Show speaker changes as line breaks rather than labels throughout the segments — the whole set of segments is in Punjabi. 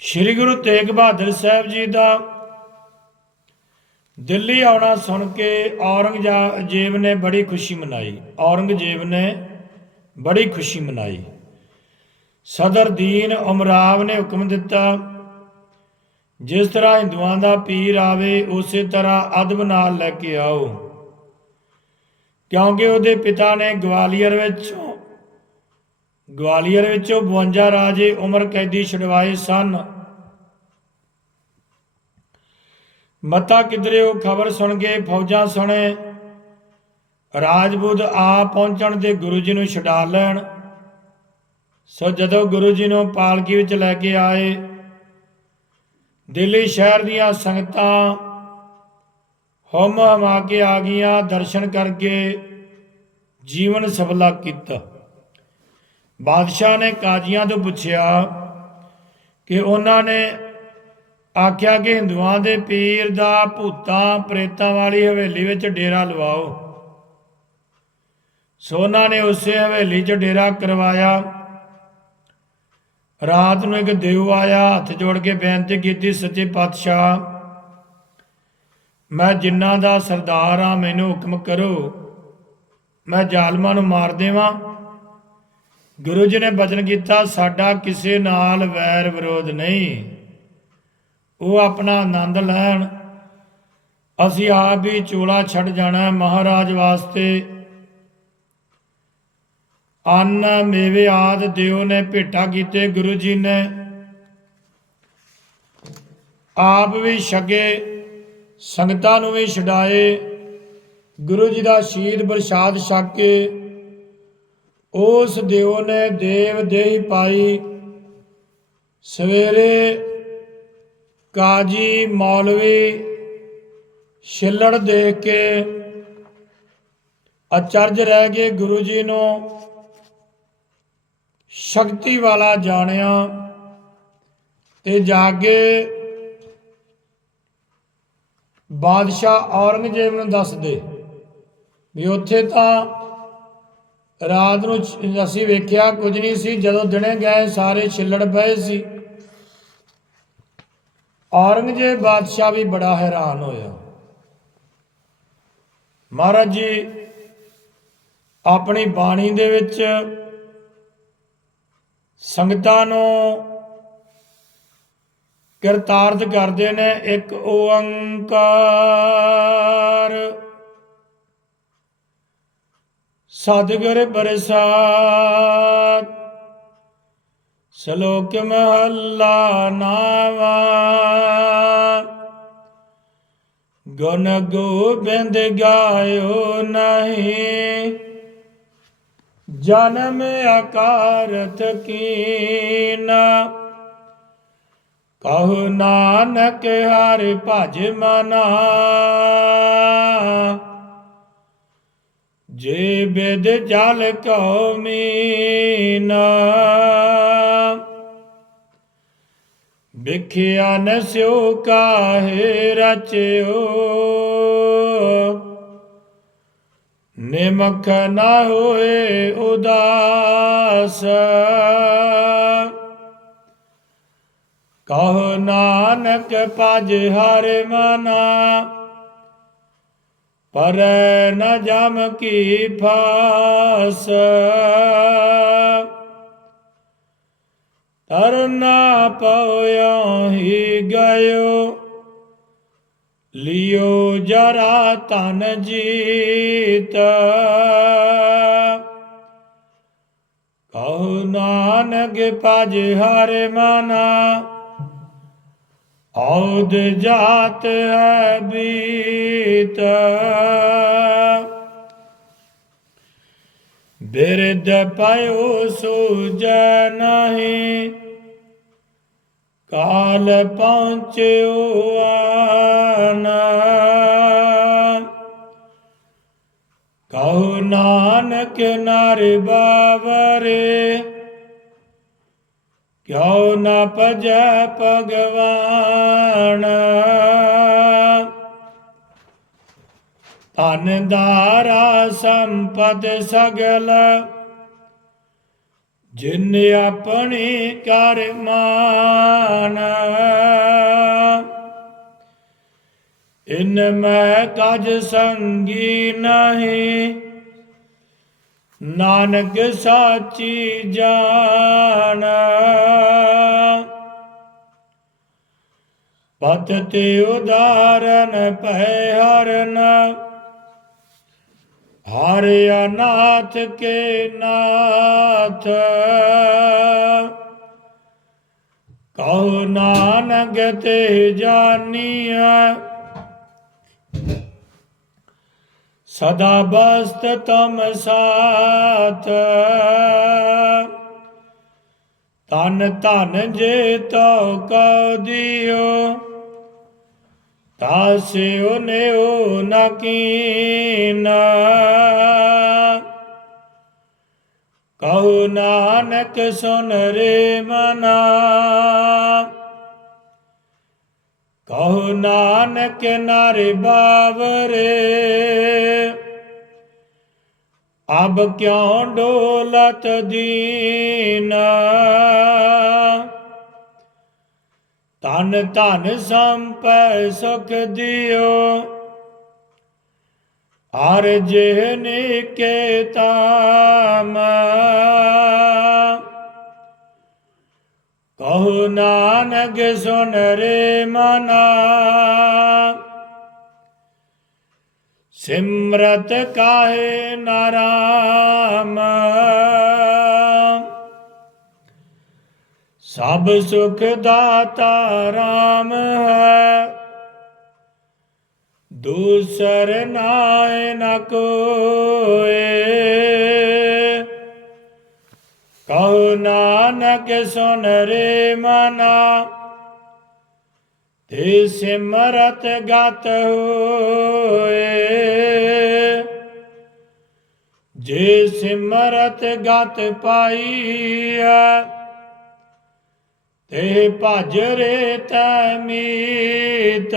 ਸ੍ਰੀ ਗੁਰੂ ਤੇਗ ਬਹਾਦਰ ਸਾਹਿਬ ਜੀ ਦਾ ਦਿੱਲੀ ਆਉਣਾ ਸੁਣ ਕੇ ਔਰੰਗਜ਼ੇਬ ਨੇ ਬੜੀ ਖੁਸ਼ੀ ਮਨਾਈ। ਔਰੰਗਜ਼ੇਬ ਨੇ ਬੜੀ ਖੁਸ਼ੀ ਮਨਾਈ। ਸਦਰ ਦੀਨ ਉਮਰਾਵ ਨੇ ਹੁਕਮ ਦਿੱਤਾ, ਜਿਸ ਤਰ੍ਹਾਂ ਹਿੰਦੂਆਂ ਦਾ ਪੀਰ ਆਵੇ, ਉਸੇ ਤਰ੍ਹਾਂ ਅਦਬ ਨਾਲ ਲੈ ਕੇ ਆਓ। ਕਿਉਂਕਿ ਉਹਦੇ ਪਿਤਾ ਨੇ ਗਵਾਲੀਅਰ ਵਿੱਚ ਗਵਾਲੀਅਰ ਵਿੱਚੋਂ 52 ਰਾਜੇ ਉਮਰ ਕੈਦੀ ਛੁਡਵਾਏ ਸਨ। ਮਤਾ ਕਿਧਰੇ ਉਹ ਖਬਰ ਸੁਣ ਕੇ ਫੌਜਾਂ ਸੁਣੇ, ਰਾਜਪੂਤ ਆ ਪਹੁੰਚਣ ਤੇ ਗੁਰੂ ਜੀ ਨੂੰ ਛਡਾ ਲੈਣ। ਸੋ ਜਦੋਂ ਗੁਰੂ ਜੀ ਨੂੰ ਪਾਲਕੀ ਵਿੱਚ ਲੈ ਕੇ ਆਏ, ਦਿੱਲੀ ਸ਼ਹਿਰ ਦੀਆਂ ਸੰਗਤਾਂ ਹਮ ਹਮਾ ਕੇ ਆ ਗਈਆਂ, ਦਰਸ਼ਨ ਕਰਕੇ ਜੀਵਨ ਸਫਲਾ ਕੀਤਾ। ਬਾਦਸ਼ਾਹ ਨੇ ਕਾਜ਼ੀਆਂ ਤੋਂ ਪੁੱਛਿਆ ਕਿ ਉਹਨਾਂ ਨੇ ਆਖਿਆ ਕਿ ਹਿੰਦੂਆਂ ਦੇ ਪੀਰ ਦਾ ਭੂਤਾਂ ਪ੍ਰੇਤਾਂ ਵਾਲੀ ਹਵੇਲੀ ਵਿੱਚ ਡੇਰਾ ਲਵਾਓ। ਸੋਨਾ ਨੇ ਉਸੇ ਹਵੇਲੀ 'ਚ ਡੇਰਾ ਕਰਵਾਇਆ। ਰਾਤ ਨੂੰ ਇੱਕ ਦੇਵ ਆਇਆ, ਹੱਥ ਜੋੜ ਕੇ ਬੇਨਤੀ ਕੀਤੀ, ਸੱਚੇ ਪਾਤਸ਼ਾਹ, ਮੈਂ ਜਿੰਨਾਂ ਦਾ ਸਰਦਾਰ ਆ ਮੈਨੂੰ ਹੁਕਮ ਕਰੋ, ਮੈਂ ਜ਼ਾਲਮਾਂ ਨੂੰ ਮਾਰ ਦੇਵਾਂ ਗੁਰੂ ਜੀ ਨੇ ਬਚਨ ਕੀਤਾ, ਸਾਡਾ ਕਿਸੇ ਨਾਲ ਵੈਰ ਵਿਰੋਧ ਨਹੀਂ। ਉਹ ਆਪਣਾ ਆਨੰਦ ਲੈਣ। ਅਸੀਂ ਆਪ ਵੀ ਚੋਲਾ ਛੱਡ ਜਾਣਾ ਮਹਾਰਾਜ ਵਾਸਤੇ। ਅੰਨ ਮੇਵੇ ਆਦ ਦਿਓ ਨੇ ਭੇਟਾ ਕੀਤੇ ਗੁਰੂ ਜੀ ਨੇ। ਆਪ ਵੀ ਛਗੇ ਸੰਗਤਾਂ ਨੂੰ ਵੀ ਛਡਾਏ। ਗੁਰੂ ਜੀ ਦਾ ਸ਼ੀਰ ਪ੍ਰਸ਼ਾਦ ਛਕ ਕੇ ਉਸ ਦਿਓ ਨੇ ਦੇਵ ਦੇਹੀ ਪਾਈ। ਸਵੇਰੇ ਕਾਜੀ ਮੌਲਵੀ ਛਿੱਲੜ ਦੇ ਕੇ ਅਚਰਜ ਰਹਿ ਗਏ ਗੁਰੂ ਜੀ ਨੂੰ। ਸ਼ਕਤੀ ਵਾਲਾ ਜਾਣਿਆ ਤੇ ਕੇ ਬਾਦਸ਼ਾਹ ਔਰੰਗਜ਼ੇਬ ਨੂੰ ਦੱਸਦੇ ਵੀ ਉੱਥੇ ਤਾਂ ਰਾਤ ਨੂੰ ਅਸੀਂ ਵੇਖਿਆ, ਕੁਝ ਨਹੀਂ ਸੀ। ਜਦੋਂ ਦਿਨੇ ਗਏ, ਸਾਰੇ ਛਿੱਲੜ ਪਏ ਸੀ। ਔਰੰਗਜ਼ੇਬ ਬਾਦਸ਼ਾਹ ਵੀ ਬੜਾ ਹੈਰਾਨ ਹੋਇਆ। ਮਹਾਰਾਜ ਜੀ, ਆਪਣੀ ਬਾਣੀ ਦੇ ਵਿੱਚ ਸੰਗਤਾਂ ਨੂੰ ਕਿਰਤਾਰਥ ਕਰਦੇ ਨੇ, ਇੱਕ ਓੰਕਾਰ। ਸਤਿਗੁਰ ਪ੍ਰਸਾਦ ਸ਼ਲੋਕ ਮਹੱਲਾ ਨਾਵਾ। ਗੁਣ ਗੋਬਿੰਦ ਗਾਇਓ ਨਹੀਂ। ਜਨਮ ਆਕਾਰਤ ਕੀਨਾ। ਕਹੋ ਨਾਨਕ ਹਰ ਭਜ ਮਨਾ। ਜੇ ਬਿਦ ਜਲ ਕਉ ਮੀਨਾ। ਵਿਖਿਆ ਨ ਸਿਉ ਕਾਹੇ ਰਚਿਓ। ਨਿਮਖ ਨਾ ਹੋਏ ਉਦਾਸ। ਕਹੋ ਨਾਨਕ ਪਜ ਹਰ ਮਨਾ। ਪਰ ਨ ਜਮ ਕੀ ਫਾਸ। ਤਰਨਾ ਪਉ ਹੀ ਗਇਓ। ਲਿਓ ਜਰਾ ਤਨ ਜੀਤ। ਕਹੋ ਨਾਨਕ ਭਜ ਹਰ ਮਨਾ। ਔਦ ਜਾਤ ਹੈ ਬੀਤ। ਬਿਰਦ ਪਇਓ ਸੂਜ ਨਹੀਂ, ਕਾਲ ਪਹੁੰਚਿਓ ਆਨਾ। ਕਹੋ ਨਾਨਕ ਨਰ ਬਾਵਰੇ ਕਿਉ ਨਾ ਭਜੈ ਭਗਵਾਨ? ਧਨ ਦਾਰਾ ਸੰਪਦ ਸਗਲ, ਜਿਨ ਆਪਣੀ ਕਰ ਮਾਨ। ਇਨ ਮੈਂ ਕਜ ਸੰਗੀ ਨਹੀਂ ਨਾਨਕ ਸਾਚੀ ਜਾਣ। ਪਤ ਤੇ ਉਦਾਰਨ ਭੈ ਹਰਨ। ਹਰ ਅਨਾਥ ਕੇ ਨਾਥ। ਕਹੋ ਨਾਨਕ ਤੇ ਜਾਨੀਐ। ਸਦਾ ਬਸਤ ਤਮ ਸਾਥ। ਤਨ ਧਨ ਜੇ ਤੋ ਕਉ ਦਿਓ ਤਾਸਿਓ ਨੇਉ ਨ ਕੀਨਾ। ਕਹੋ ਨਾਨਕ ਸੁਨ ਰੇ ਮਨਾ। ਕਹੋ ਨਾਨਕ ਨਰ ਬਾਵਰੇ। ਅਬ ਕਿਉ ਡੋਲਤ ਦੀਨਾ? ਤਨ ਧਨ ਸੰਪੈ ਸੁਖ ਦਿਓ। ਹਰ ਜਿਹਨੇ ਕੇ ਤਾਮ। ਨਾਨਕ ਸੁਨ ਰੇ ਮਨਾ। ਸਿਮਰਤ ਕਾਹੇ ਨਾਰਾਮ ਸਭ ਸੁਖ ਦਾਤਾ RAM ਹੈ। ਦੂਸਰ ਨਾਏ ਨ ਕੋਏ ਨਾਨਕ ਸੁਨ ਰੇ ਮਨਾ। ਤੇ ਸਿਮਰਤ ਗਤ ਹੋਏ। ਜੇ ਸਿਮਰਤ ਗਤ ਪਾਈਆ ਤੇ ਭਜ ਰੇ ਤੈ ਮੀਤ।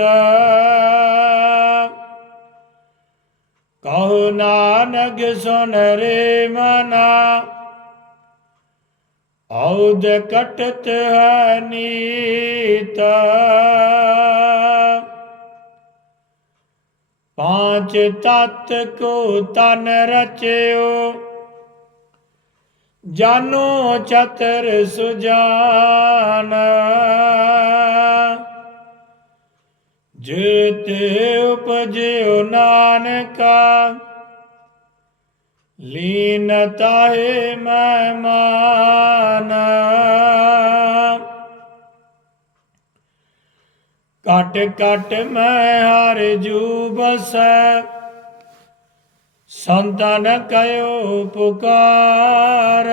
ਕਹੋ ਨਾਨਕ ਸੁਨ ਰੇ ਮਨਾ। ਔਦ ਕਟਤ ਹੈ ਨੀਤ। ਪਾਂਚ ਤਤ ਕੋ ਤਨ ਰਚਿਓ, ਜਾਨੋ ਚਤਰ ਸੁਜਾਨ। ਜੇਤੇ ਉਪਜਿਓ ਨਾਨਕਾ ਲੀਨ ਤਾਹੇ ਮੈਂ ਮਾਨ ਕਟ ਕਟ ਮੈਂ ਹਰ ਜੂ ਬਸੈ ਸੰਤਨ ਕਯੋ ਪੁਕਾਰ।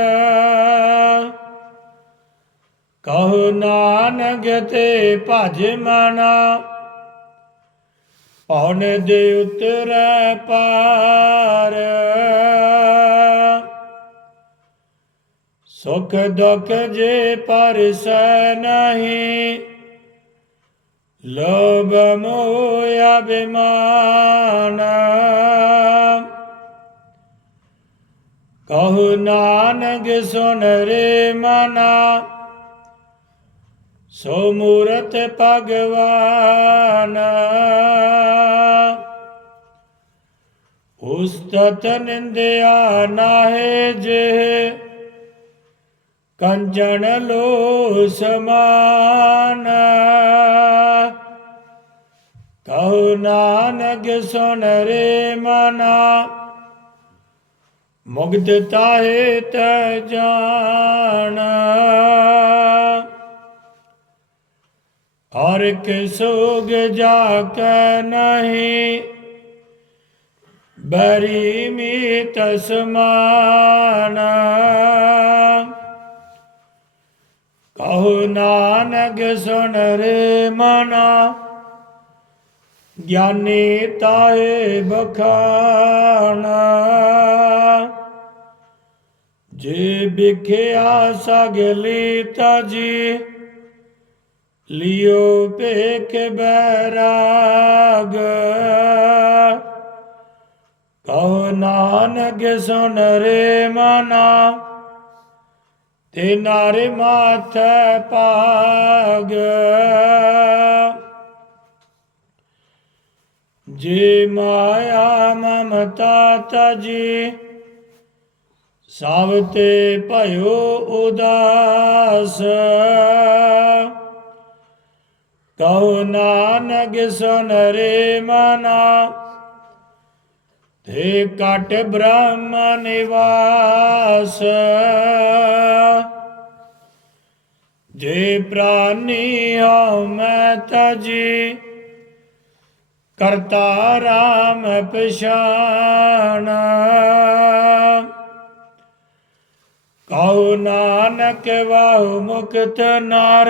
ਕਹੋ ਨਾਨਕ ਤੇ ਭਜ ਮਨਾ ਪਉਨ ਦੇ ਉਤਰੈ ਪਾਰ। ਸੁਖ ਦੁਖ ਜੇ ਪਰਸੈ ਨਹੀਂ। ਲੋਭ ਮੋਹ ਅਭਿਮਾਨ। ਕਹੋ ਨਾਨਕ ਸੁਨ ਰੇ ਮਨਾ। ਸੋ ਮੂਰਤ ਭਗਵਾਨ। ਉਸਤਤ ਨਿੰਦਿਆ ਨਾਹੇ ਜੇ। ਕੰਚਨ ਲੋ ਸਮਾਨ। ਕਹੋ ਨਾਨਕ ਸੁਨ ਰੇ ਮਨਾ, ਮੁਗਧ ਤਾਹੇ ਤੈ ਜਾਣ। ਹਰ ਕੇ ਸੋਗ ਜਾ ਕੇ ਨਹੀਂ, ਬਰੀ ਮੀਤ ਸਮਾਨ। ਕਹੋ ਨਾਨਕ ਸੁਣ ਰੇ ਮਨਾ, ਗਿਆਨੀ ਤਾਏ ਬਖਾਨਾ। ਜੇ ਵਿਖਿਆ ਸਗਲੀ ਤਜੀ ਲਿਓ ਪੇਖ ਬੈਰਾਗ। ਕਹੋ ਨਾਨਕ ਸੁਨ ਰੇ ਮਨਾ ਤੇ ਨਾਰੇ ਮਾਥੈ ਪਾਗ ਜੇ ਮਾਇਆ ਮਮਤਾ ਤਜੀ, ਸਭ ਤੇ ਭਇਓ ਉਦਾਸ। ਕਹੋ ਨਾਨਕ ਸੁਨ ਰੇ ਮਨਾ ਹੇ ਕਟ ਬ੍ਰਹਮ ਨਿਵਾਸ। ਜੇ ਪ੍ਰਾਨੀ ਹਉ ਮੈਂ ਤਜੀ, ਕਰਤਾ ਰਾਮ ਪਛਾਣ ਕਹੋ ਨਾਨਕ ਵਾਹੁ ਮੁਕਤ ਨਰ,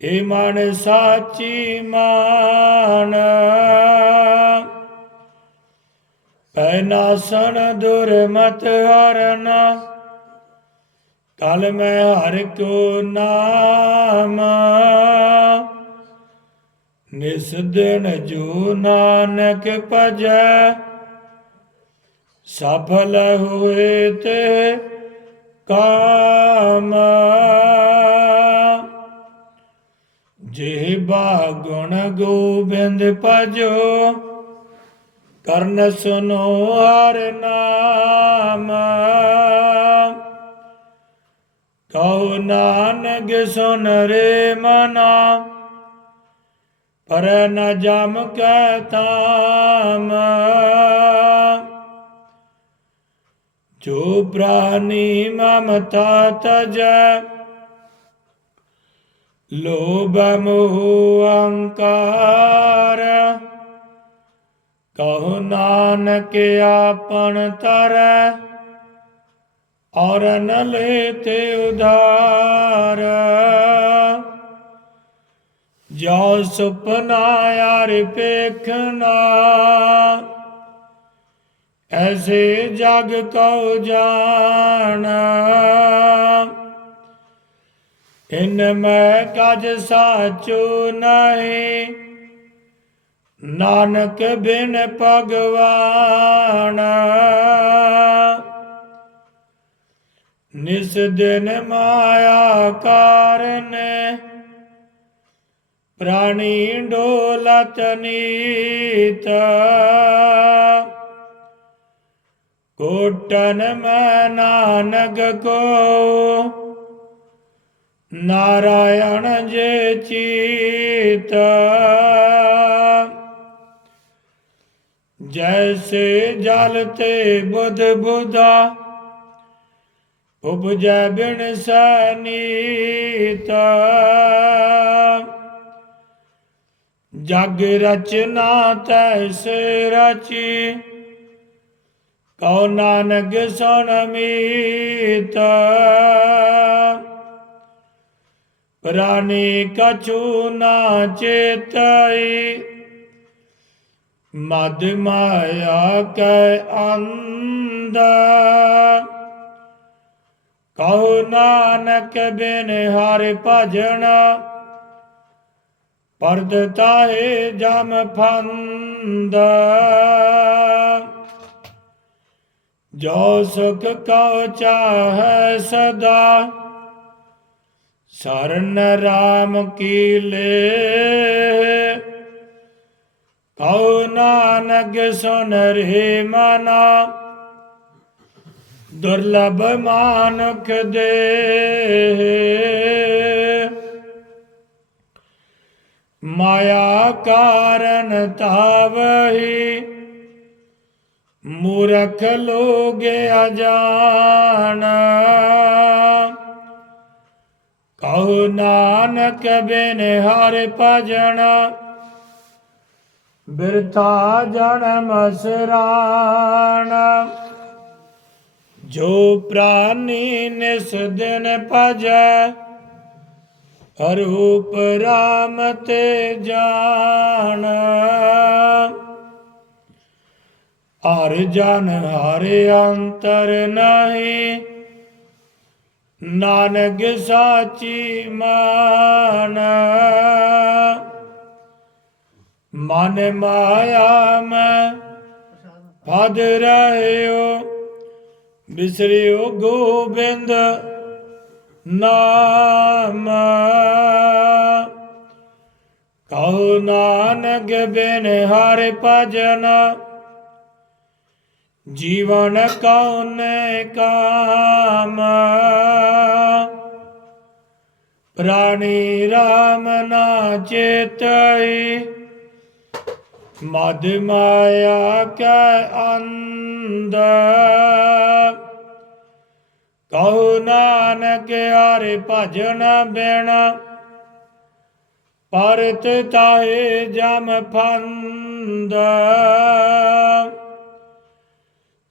ਏ ਮਨ ਸਾਚੀ ਮਾਨ। ਪੈ ਨਾਸਨ ਦੁਰਮਤ ਹਰਨ ਕਲ ਮੈਂ ਹਰ ਕੋ ਨਾਮ। ਨਿਸ ਜੋ ਨਾਨਕ ਭਜੈ, ਸਫਲ ਹੋਏ ਤੇ ਕਾਮ ਜਿਹਬਾ ਗੁਣ ਗੋਬਿੰਦ ਭਜੋ ਕਰਨ ਸੁਨੋ ਹਰ ਨਾਮ। ਕਹੋ ਨਾਨਕ ਸੁਨ ਰੇ ਮਨਾ, ਪਰ ਨ ਜਮ ਕੈ ਤਾਮ ਜੋ ਪ੍ਰਾਨੀ ਮਮਤਾ ਤਜ, ਲੋਭ ਮੋਹ ਅਹੰਕਾਰ ਕਹੋ ਨਾਨਕ ਆਪਣ ਤਰੈ, ਔਰ ਨ ਲੇਤੇ ਉਧਾਰ। ਜੋ ਸੁਪਨਾ ਯਾਰ ਪੇਖਣਾ ਐਸੇ ਜਗ ਕਉ ਜਾਣ। ਇਨ ਮੈਂ ਕਜ ਸਾਚੂ ਨਹੀਂ ਨਾਨਕ ਬਿਨ ਭਗਵਾਨ। ਨਿਸ ਦਿਨ ਮਾਇਆ ਕਾਰਨ ਪ੍ਰਾਣੀ ਡੋਲਤ ਨੀਤ। ਕੋਟਨ ਮੈਂ ਨਾਨਕ ਕੋ ਨਾਰਾਇਣ ਜੇ ਚੀਤ। ਜੈਸੇ ਜਲ ਤੇ ਬੁੱਧ ਬੁਧਾ ਉਪਜੈ ਬਿਨ ਸਨੀਤ ਜਗ ਰਚਨਾ ਤੈਸੇ ਰਚੀ ਕਉ ਨਾਨਕ ਸੁਨ ਮੀਤ ਪ੍ਰਾਨੀ ਕਛੂ ਨਾ ਚੇਤਈ ਮਦ ਮਾਇਆ ਕੈ ਅੰਧ। ਕਹੋ ਨਾਨਕ ਬਿਨ ਹਰਿ ਭਜਨ, ਪਰਦ ਤਾਹੇ ਜਮ ਫੰਦ। ਜੋ ਸੁਖ ਕਉ ਚਾਹੈ ਸਦਾ, ਸਰਨ ਰਾਮ ਕੀ ਲੇ। ਕਉ ਨਾਨਕ ਸੁਨ ਰਹੇ ਮਨਾ, ਦੁਰਲਭ ਮਾਨੁਖ ਦੇ। ਮਾਇਆ ਕਾਰਨ ਤਾਵਹੀ ਮੂਰਖ ਲੋਗ ਅਜਾਨ। ਕਹੋ ਨਾਨਕ ਬਿਨ ਹਰਿ ਭਜਨ ਬਿਰਥਾ ਜਨਮ ਸਰਾਣ ਜੋ ਪ੍ਰਾਨੀ ਨਿਸ ਦਿਨ ਭਜੈ ਰੂਪ ਰਾਮ ਤੇ ਜਾਣ। ਹਰ ਜਨ ਹਰ ਅੰਤਰ ਨਹੀਂ, ਨਾਨਕ ਸਾਚੀ ਮਾਨ। ਮਨ ਮਾਇਆ ਮੈਂ ਫਦ ਰਹਿਓ, ਬਿਸਰਿਓ ਗੋਬਿੰਦ ਨਾਮ। ਕਹੋ ਨਾਨਕ ਬਿਨ ਹਰਿ ਭਜਨ, ਜੀਵਨ ਕਉਨੇ ਕਾਮ। ਪ੍ਰਾਣੀ ਰਾਮ ਨਾ ਚੇਤਈ ਮਦ ਮਾਇਆ ਕੈ ਅੰਧ। ਕਹੋ ਨਾਨਕ ਹਰਿ ਭਜਨ ਬਿਨ। ਪਰਤ ਤਾਏ ਜਮ ਫੰਦ।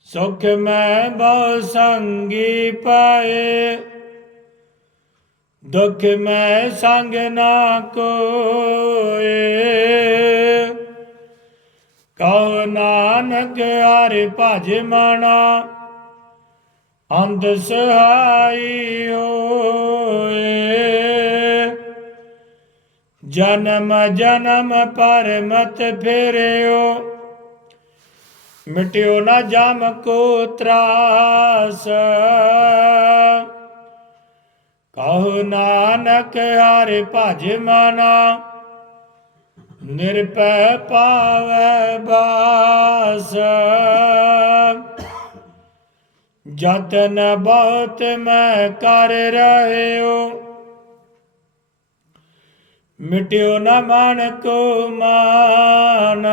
ਸੁਖ ਮੈਂ ਬਹੁ ਸੰਗੀ ਪਾਏ। ਦੁਖ ਮੈਂ ਸੰਗ ਨਾ ਕੋਏ। ਕਹੋ ਨਾਨਕ ਹਰਿ ਭਜ ਮਨਾ ਅੰਧ ਸਹਾਈ ਹੋਏ। ਜਨਮ ਜਨਮ ਪਰ ਮਤ ਫੇਰਿਓ, ਮਿਟਿਓ ਨਾ ਜਮ ਕੋ ਤਰਾਸ। ਕਹੋ ਨਾਨਕ ਹਰਿ ਭਜ ਮਨਾ ਨਿਰਪੈ ਪਾਵੈ ਬਾਸ। ਜਤਨ ਬਹੁਤ ਮੈਂ ਕਰ ਰਹਿਓ। ਮਿਟਿਓ ਨਾ ਮਨ ਕੋ ਮਾਨ।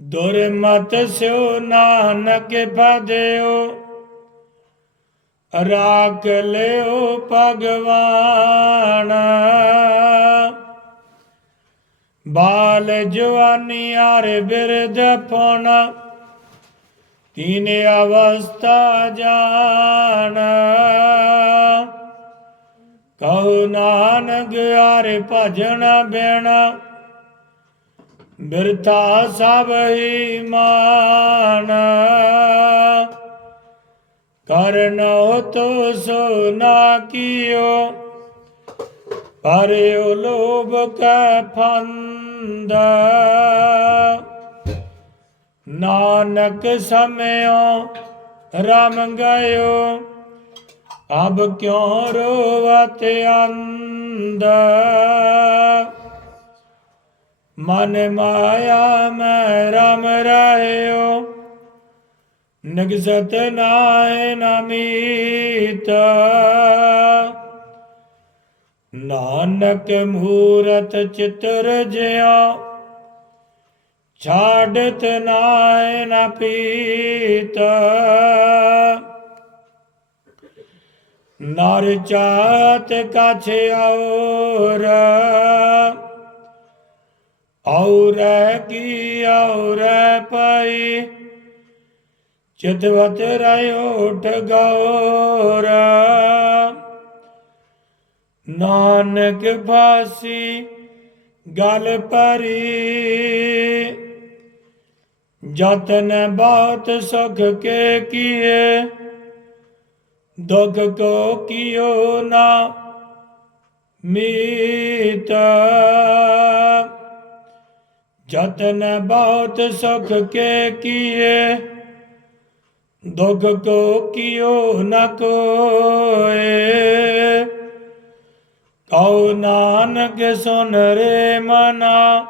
ਦੁਰਮਤ ਸਿਓ ਨਾਨਕ ਫਦਿਓ ਰਾਖ ਲਿਓ ਭਗਵਾਨ। ਬਾਲ ਜਵਾਨੀ ਆਰ ਬਿਰਦ ਪੋਨ, ਤੀਨ ਅਵਸਥਾ ਜਾਣ ਕਹੋ ਨਾਨਕ ਹਰਿ ਭਜਨ ਬਿਨ ਬਿਰਤਾ ਸਭ ਹੀ ਮਾਨ। ਕਰਨੋ ਤੋ ਸੋ ਨਾ ਕੀਓ। ਪਰਿਓ ਲੋਭ ਕੈ ਫੰਦ। ਨਾਨਕ ਸਮਿਓ ਰਮ ਗਇਓ, ਅਬ ਕਿਉ ਰੋਵਤ ਅੰਧ। ਮਨ ਮਾਇਆ ਮੈਂ ਰਮ ਰਹਿਓ ਨਗਜ਼ਤ ਨਾਏ ਨਮੀਤ ਨਾਨਕ ਮੂਰਤ ਚਿਤਰ ਜਿਆ ਛਾੜਤ ਨਾਏ ਨ ਪੀਤ। ਨਰ ਚਾਤ ਕਛ ਔਰ ਔਰ ਕੀ ਔਰ ਪਈ। ਚਿਤਵਤ ਉਠ ਠਗੌਰ ਨਾਨਕ ਫਾਸੀ ਗਲ ਪਰੀ ਜਤਨ ਬਹੁਤ ਸੁਖ ਕੇ ਕੀਏ। ਦੁਖ ਕੋ ਕੀਓ ਨਾ ਮੀਤ। ਜਤਨ ਬਹੁਤ ਸੁਖ ਕੇ ਕੀਏ। ਦੁਖ ਕੋ ਕਿਉ ਨ ਕੋਏ? ਕਉ ਨਾਨਕ ਸੁਨ ਰੇ ਮਨਾ,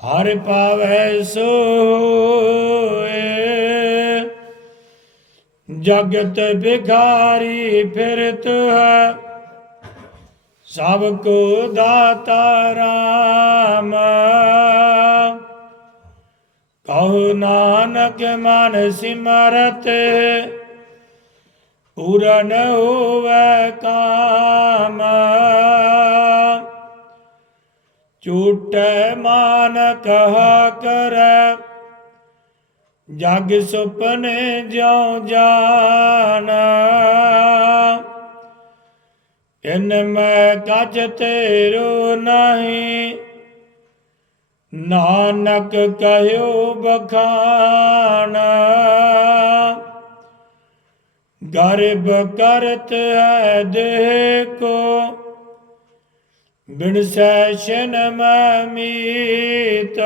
ਹਰ ਪਾਵੈ ਸੋਏ। ਜਗਤ ਬਿਖਾਰੀ ਫਿਰਤ ਹੈ, ਸਭ ਕੋ ਦਾਤਾ ਰਾਮ। ਕਹੋ ਨਾਨਕ ਮਨ ਸਿਮਰਤ, ਪੂਰਨ ਹੋਵੇ ਕਾਮ। ਝੂਠੈ ਮਾਨ ਕਹਾ ਕਰੈ ਜਗ ਸੁਪਨੇ ਜਿਉ ਜਾਨ। ਇਨ ਮੈਂ ਕਜ ਤੇਰੋ ਨਹੀਂ ਨਾਨਕ ਕਹਿਓ ਬਖਾਨ, ਗਰਬ ਕਰਤ ਹੈ ਦੇਹ ਕੋ ਬਿਨ ਸੈਸ਼ਨ ਮੈਂ ਮੀਤ।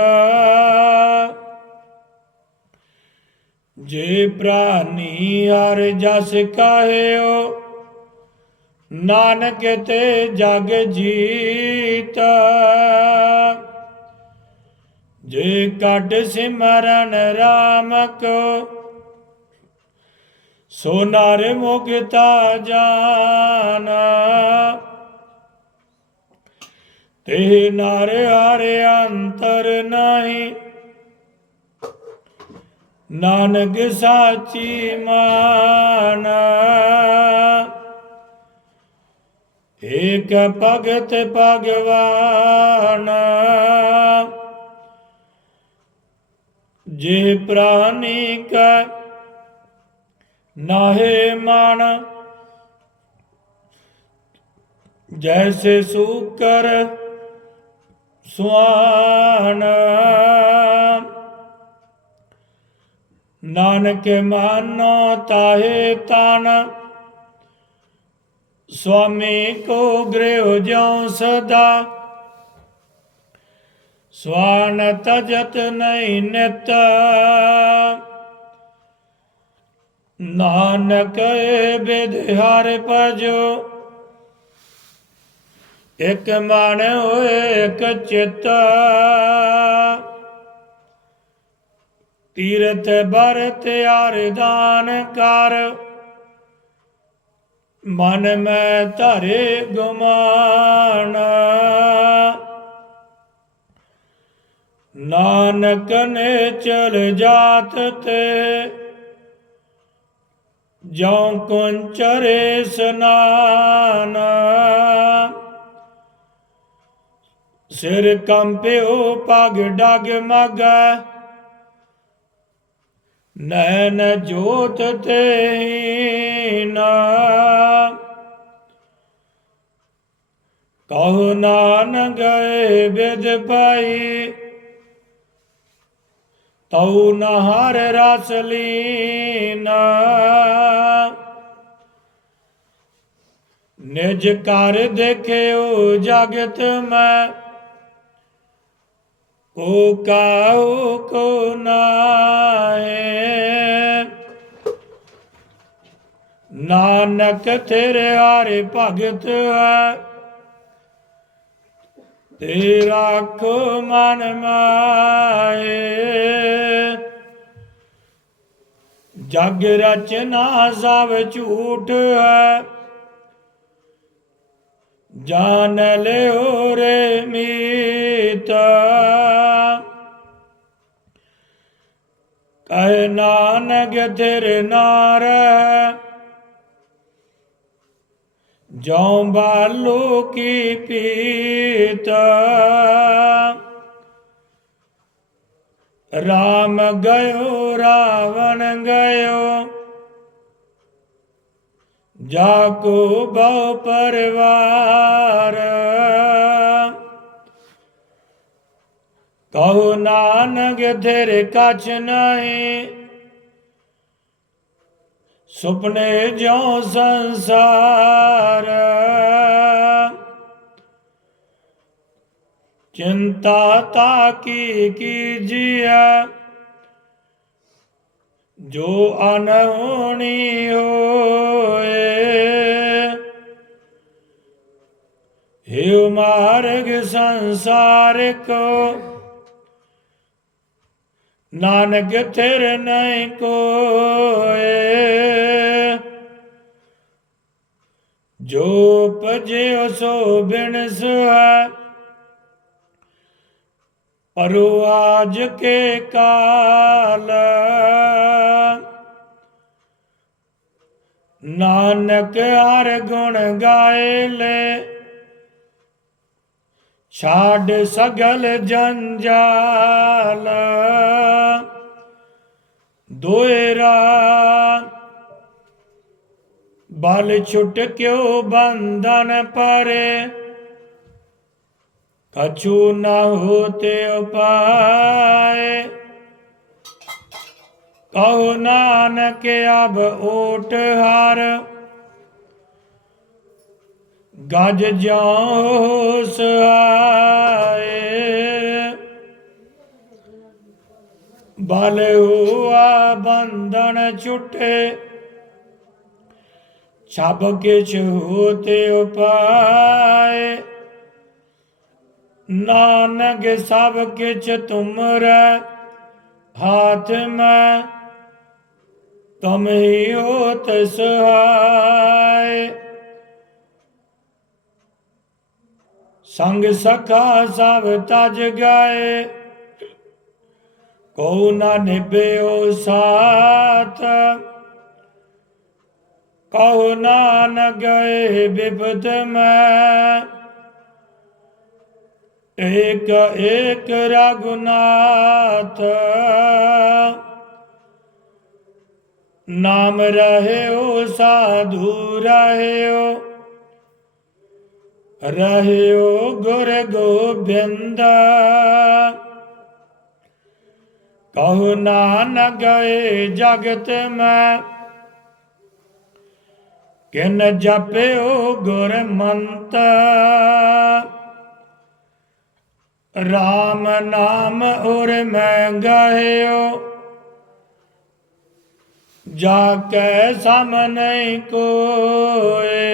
ਜੇ ਪ੍ਰਾਨੀ ਹਰ ਜਸ ਕਾਹਿਓ, ਨਾਨਕ ਤੇ ਜਗ ਜੀਤ। ਜੇ ਕੱਢ ਸਿਮਰਨ ਰਾਮ ਕੋ ਸੋ ਨਰ ਮੁਕਤਾ ਜਾਨ। ਤੇ ਨਰ ਹਰ ਅੰਤਰ ਨਹੀਂ, ਨਾਨਕ ਸਾਚੀ ਮਾਨ। ਏਕ ਭਗਤ ਭਗਵਾਨ ਜੇ ਪ੍ਰਾਨੀ ਕੈ ਨਾਹੇ ਮਨ, ਜੈਸੇ ਸੂਕਰ ਸੁਆਨ। ਨਾਨਕ ਮਾਨੋ ਤਾਹੇ ਤਨ, ਸੁਆਮੀ ਕੋ ਗ੍ਰਹਿ ਜਿਉ ਸਦਾ। ਸਵਾਨ ਤਜਤ ਨਹੀਂ ਨਿਤ। ਨਾਨਕ ਏ ਬਿਦ ਭਜੋ। ਇਕ ਮਨ ਹੋਏ ਇਕ ਚਿਤ। ਤੀਰਥ ਬਰਤ ਅਰਦਾਨ ਕਰ। ਮਨ ਮੈਂ ਧਰੇ ਗੁਮਾਨ। ਨਾਨਕ ਨੇ ਚਲ ਜਾਤ ਤੇ। ਜਉ ਕੁੰਚਰੇ ਸਨਾਨ। ਸਿਰ ਕੰਪਿਓ ਪਗ ਡਗ ਮਗ। ਨੈਣ ਜੋਤ ਤੇ ਨਾ ਕਹੋ ਨਾਨ ਗਏ ਬਿਦ ਪਾਈ ਤਉ ਨਹਰ ਰਸ ਲੀਨਾ। ਨਿਜ ਕਰ ਦੇਖਿਓ ਜਗਤ ਮੈਂ ਓ ਕਾਉ ਕੋ ਨਾਏ ਨਾਨਕ ਤੇਰੇ ਹਾਰੇ ਭਗਤ ਹੈ ਤੇ ਰਾਖੋ ਮਨ ਮਾਏ। ਜਗ ਰਚਨਾ ਸਭ ਝੂਠ ਹੈ। ਜਾਣ ਲਿਓ ਰੇ ਮੀਤ। ਕਹਿ ਨਾਨਕ ਤੇਰੇ ਨਾਰ। ਜਉ ਬਾਲੋ ਕੀ ਪੀਤ। ਰਾਮ ਗਇਓ, ਰਾਵਣ ਗਇਓ। ਜਾ ਕੋ ਬਹੁ ਪਰਵਾਰ। ਕਹੋ ਨਾਨਕ ਧਿਰ ਕਛ ਨਹੀਂ। ਸੁਪਨੇ ਜਿਉ ਸੰਸਾਰ। ਚਿੰਤਾ ਤਾ ਕੀ ਕੀਜੀਐ ਜੋ ਅਨਹੋਣੀ ਹੋਏ ਹਿਉ ਮਾਰਗ ਸੰਸਾਰ ਕੋ ਨਾਨਕ ਤੇਰੇ ਨਹੀਂ ਕੋਏ। ਜੋ ਭਜਿਓ ਸੋ ਬਿਨ ਸੁਹਾ ਪਰੋ ਆਜ ਕੇ ਕਾਲ। ਨਾਨਕ ਹਰ ਗੁਣ ਗਾਏ ਲੈ ਛਾੜ ਸਗਲ ਜੰਜਾਲ। ਦੋਇਰਾ, ਬਲ ਛੁਟ ਕਿਉ ਬੰਧਨ ਪਰੇ? ਕਛੂ ਨ ਹੋਤੇ ਉਪਾਏ। ਕਹੋ ਨਾਨਕ ਅਬ ਓਟ ਹਾਰ। ਗਜ ਜਾਉ ਸਹਾਏ ਬਲ ਹੁਆ ਬੰਧਨ ਛੁਟੇ। ਛਬ ਕਿਛ ਹੋਤੇ ਉਪਾਏ। ਨਾਨਕ ਸਭ ਕਿਛ ਤੁਮਰੈ। ਹਾਥ ਮੈਂ ਤੁਮ ਹੀ ਹੋਤ ਸਹਾਇ ਸੰਗ ਸਖਾ ਸਭ ਤਜ ਗਏ। ਕੋ ਨਾ ਨਿਭਿਓ ਸਾਥ। ਕਹੋ ਨਾ ਨ ਗਏ ਬਿਪਤ ਮੈਂ। ਏਕ ਏਕ ਰਗੁਨਾਥ ਨਾਮ ਰਹਿਓ, ਸਾਧੂ ਰਹਿਓ। ਰਹਿਓ ਗੁਰ ਗੋਬਿੰਦ। ਕਹੋ ਨਾਨਕ ਗਏ ਜਗਤ ਮੈਂ, ਕਿਨ ਜਪਿਓ ਗੁਰ ਮੰਤ। ਰਾਮ ਨਾਮ ਉਰ ਮੈਂ ਗਾਇਓ ਜਾ ਕੈ ਸਮ ਨਹੀਂ ਕੋਏ।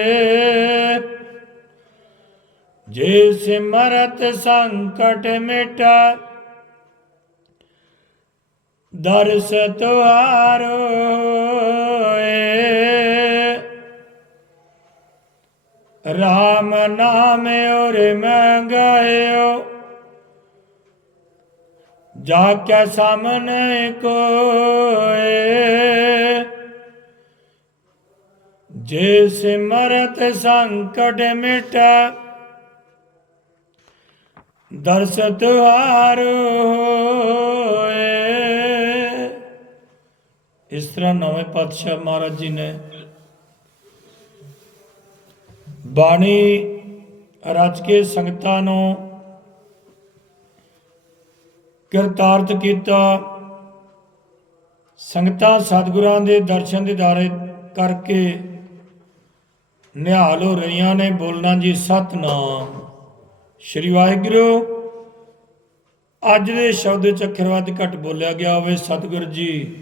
ਜੇ ਸਿਮਰਤ ਸੰਕਟ ਮਿਟਾ, ਦਰਸ ਤੁਹਾਰੋ ਏ ਰਾਮ ਨਾਮ ਔਰ ਮੈਂ ਗਾਇਓ ਜਾ ਕੇ ਸਾਹਮਣੇ ਕੋਏ। ਜੇ ਸਿਮਰਤ ਸੰਕਟ ਮਿਟਾ ਦਰਸ ਤੁਹਾਰ ਹੋਏ। ਇਸ ਤਰ੍ਹਾਂ ਨਵੇਂ ਪਾਤਸ਼ਾਹ ਮਹਾਰਾਜ ਜੀ ਨੇ ਬਾਣੀ ਰਚ ਕੇ ਸੰਗਤਾਂ ਨੂੰ ਕਿਰਤਾਰਥ ਕੀਤਾ। ਸੰਗਤਾਂ ਸਤਿਗੁਰਾਂ ਦੇ ਦਰਸ਼ਨ ਦਿਦਾਰੇ ਕਰਕੇ ਨਿਹਾਲ ਹੋ ਰਹੀਆਂ ਨੇ ਬੋਲਣਾ ਜੀ ਸਤਨਾਮ। ਸ਼੍ਰੀ ਵਾਹਿਗੁਰੂ। ਅੱਜ ਦੇ ਸ਼ਬਦ ਚ ਅੱਖਰ ਵੱਧ ਘੱਟ ਬੋਲਿਆ ਗਿਆ ਹੋਵੇ, ਸਤਿਗੁਰ ਜੀ।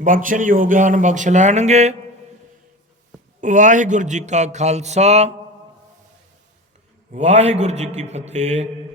ਬਖਸ਼ਣ ਯੋਗ ਹਨ, ਬਖਸ਼ ਲੈਣਗੇ। ਵਾਹਿਗੁਰੂ ਜੀ ਕਾ ਖਾਲਸਾ। ਵਾਹਿਗੁਰੂ ਜੀ ਕੀ ਫਤਿਹ।